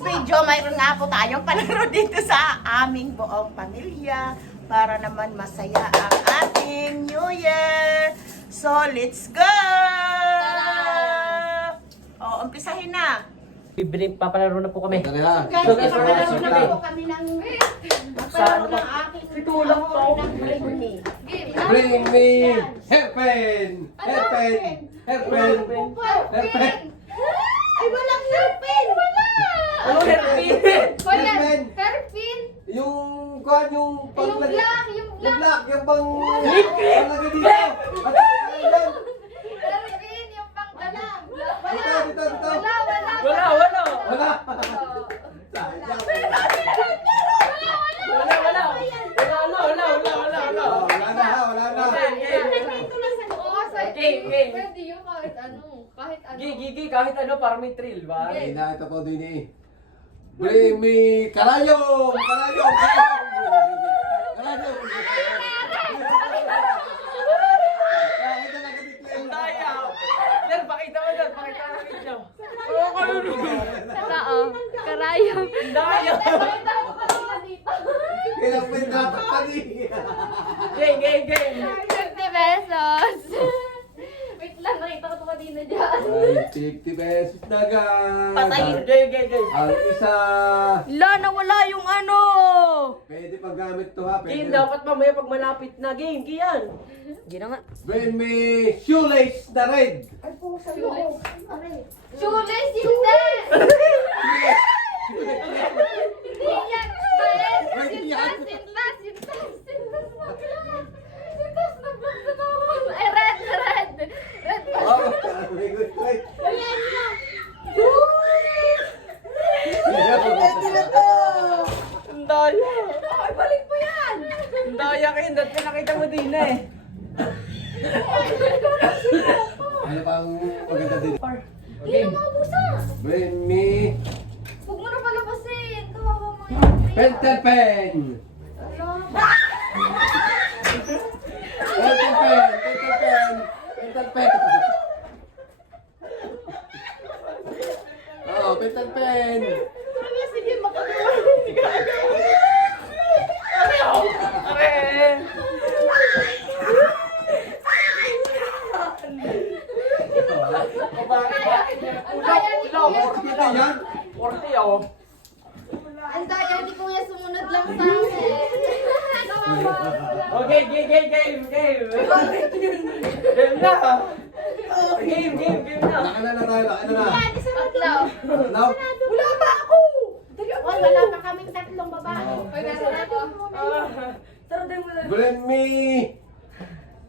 video, mayroon nga po tayong palaro dito sa aming buong pamilya para naman masaya ang ating New Year. So, let's go! O, umpisahin na. Papalaro na po kami. Guys, So, guys, papalaro so, na okay. po kami ng Saan papalaro ba? ng aking Tulang to. Bring me hairpin! Hairpin! Hairpin! Hairpin! Ay, walang hairpin! Wala! Ano, hairpin? Hairpin! Hairpin! Yung kuhan yung pang... Yung black! Yung Yung black! Yung pang... Lip clip! Palagay dito! At ayun! Hairpin! Yung pangdala! Dito! Dito! Dito! Wala! Wala. Wala! Sayang. Wala. Oh, wala na! Wala na! Oo, sa Okay. pwede yun kahit ano. Kahit ano. Gigi, kahit ano, parang may thrill ba? Ay, na ito po din eh. Bring me karayom! Karayom! Karayom! Ang daya. Sir, pakita mo doon. Pakita mo video. Totoo. Karayom. Ang daya. Pakita mo kanina dito. Kailang may natakpan eh. Game. 50 pesos. Wait lang, nakita ko ito kanina dyan. Ay, 50 pesos na guys. Patayin. Game. Ang isa. La, nawala yung ano! Pwede paggamit to ha. Game, Pwede. dapat mamaya pag malapit na. Game, kiyan. Bring me shoelace na red. Ay, po, sa loob. Aray. Shoelace, hindi! Hindi yan! Sintas na block na naman! Ay, red! Red pa Oh, very good. Wait. Pwede na to! Ang daya. Ay, balik mo yan! Ang daya kayo. Dati nakita mo din eh. Ano pang maganda din? Hindi na maubusa! Bring me Huwag mo na palabasin! Kawawa mo yan! pentel pen. Pentel pen. Pentel pen. Pentel pen. Oh, pentel pen. Sige, makagawa. Kita yan. 40 ako. Ang daya ni Kuya sumunod lang sa akin! Kawawa! Okay, game. Game na. Game na. Laki na tayo. Laki na. Tatlo! Now, Wala pa ako! Oy, wala pa kaming tatlong babae. Uy, meron ako. bring me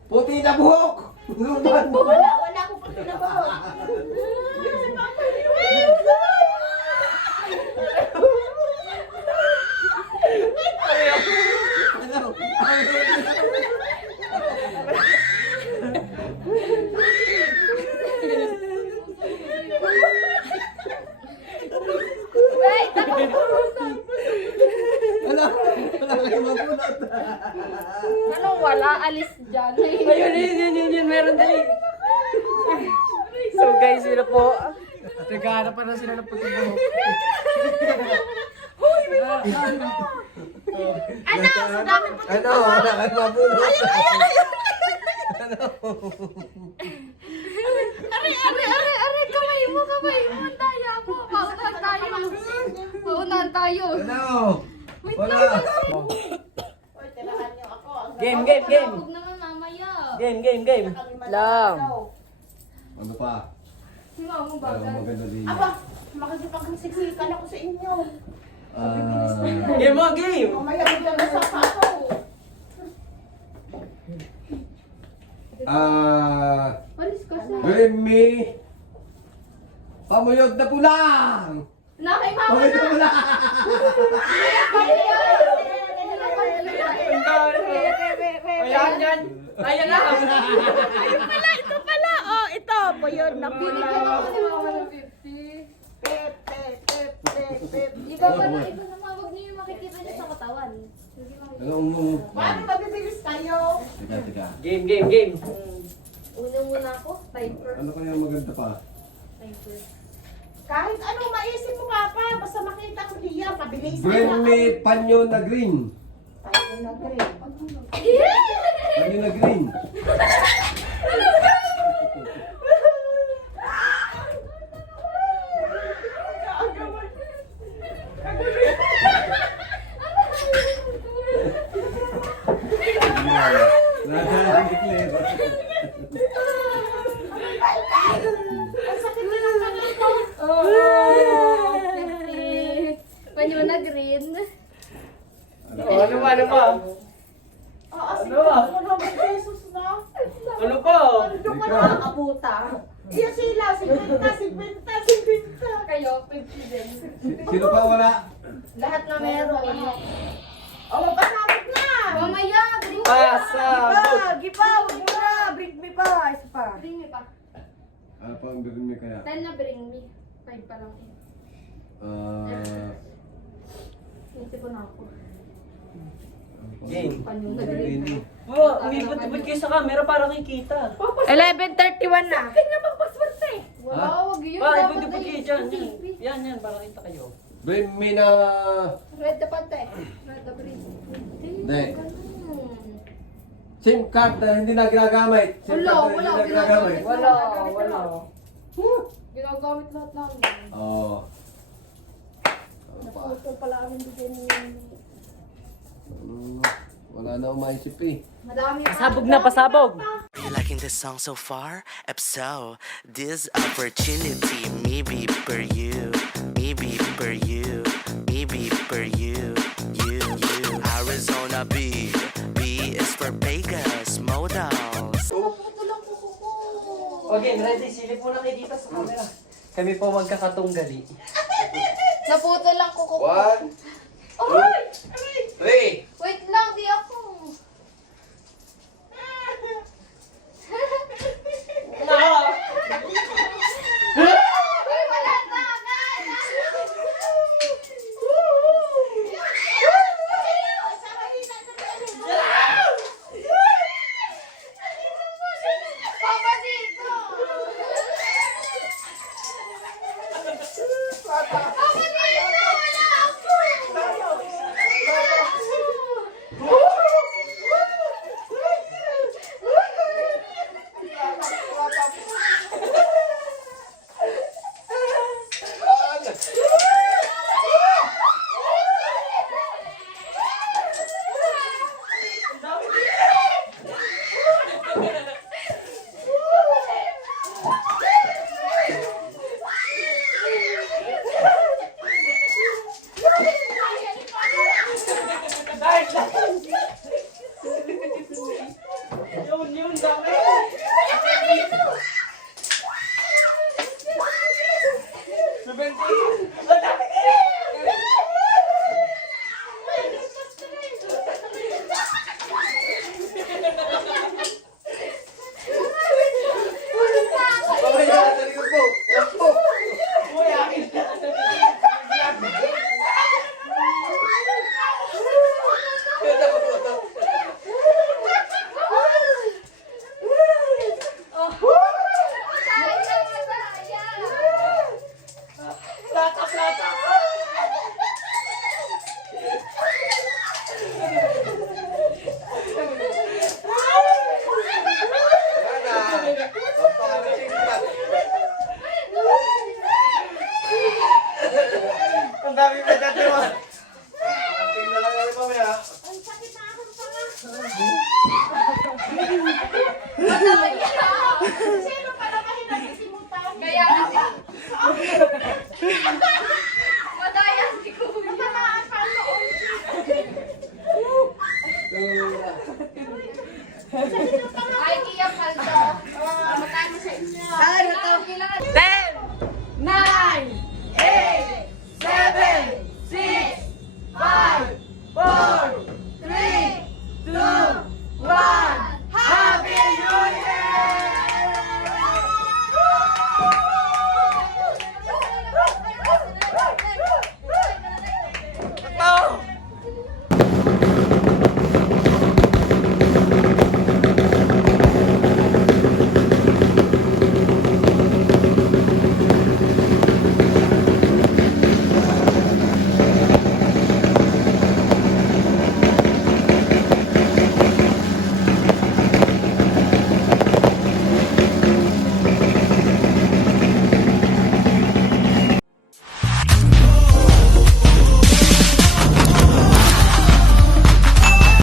puti na buhok. Luman. Wala akong puti na baho. Ano? Wait! Wala. Wala kayo magulat. Anong wala? Alis dyan. Ayun, yun. Meron din. So guys, sila po. Naghahanap pa na sila ng puting buhok. Ano? Sa dami puti. Ano? Wala kayo magulat. Aray! Kamay mo! Ang daya mo! Paunahan tayo! Paunahan tayo! Ano? Wait Wala. lang! Oy, tirahan niyo ako. Ang Game. Huwag naman mamaya! Game. Lang. Ano pa? Si mama Ano bagal. maganda din? Aba, makikipagsiksikan ako sa inyo. Game mo, game. Mamaya biglang nasapa ako. Alis kasi! bring me pamuyod na pulang. Nakay mama Pamuyod na na! pulang. Ayan. Ayan na. Ito pala, oh, ito. Puyod na Binigyan pula. ako ni mama ng 50. Pep. Iba na mawag niyo yung makikita niyo sa katawan. Sige, makikita. Ano mo? Paano mabibilis tayo? Teka. Game. Una muna ako, typer. Ano kaya maganda pa? Typer. Kahit ano maisip mo, Papa. Basta makita ko diya, pabilisan Bring me panyo na green. Tayo na green. Panyo na green. Ang sakit na ng kamay ko. Panyo na green. Ano ba? Oo, sige. 100 pesos na. Ano pa? Ano ka na abuta? Iya sila, 50. Kayo, 50 din. Sino pa wala? Lahat na meron. O, magpasabot na. Mamaya, bring me Pasabot. Gipa, huwag mo na. Bring me pa. Isa pa. Bring me pa. Ano pa ang bring me kaya? 10 na bring me. 5 pa lang. Hindi ko na ako. Game. Panyo na green. Oh, umibot-ibot kayo sa camera para kikita. 11:31 na. Tingnan magpaswerte eh. Wala, wag yun. Pa, Dapat ibot-ibot na kayo yun. dyan. Yan, para kita kayo. Bring me na... Red the pante. Red the green. Hindi. SIM card na hindi na ginagamit. SIM Wala, card na wala, hindi na ginagamit. wala. Ginagamit lahat namin. Oo. Naputo pala kami bigyan niya. Wala na umaisip eh. Madami pa. Pasabog na, pasabog. Are you liking this song so far? If so, this opportunity maybe for you, maybe for you, maybe for you, you. Arizona B, B is for Vegas models. Naputo lang po ko. Okay, ready. Silip muna kayo dito sa camera. Kami po magkakatunggali. Naputo lang ko ko. 1, Ay! 3. Wait lang, di ako. Uy, wala na, Papa dito. Papa dito, wala ako. Yun, dami. Mamaya na sa likod mo. Takbo. Wala na. Pampakarating ka. Ang dami pa dati mo. Pampakarating na lang yan mamaya. Ang sakit na ako sa panga. Sino pa naman hinasisimutan? Kaya kasi.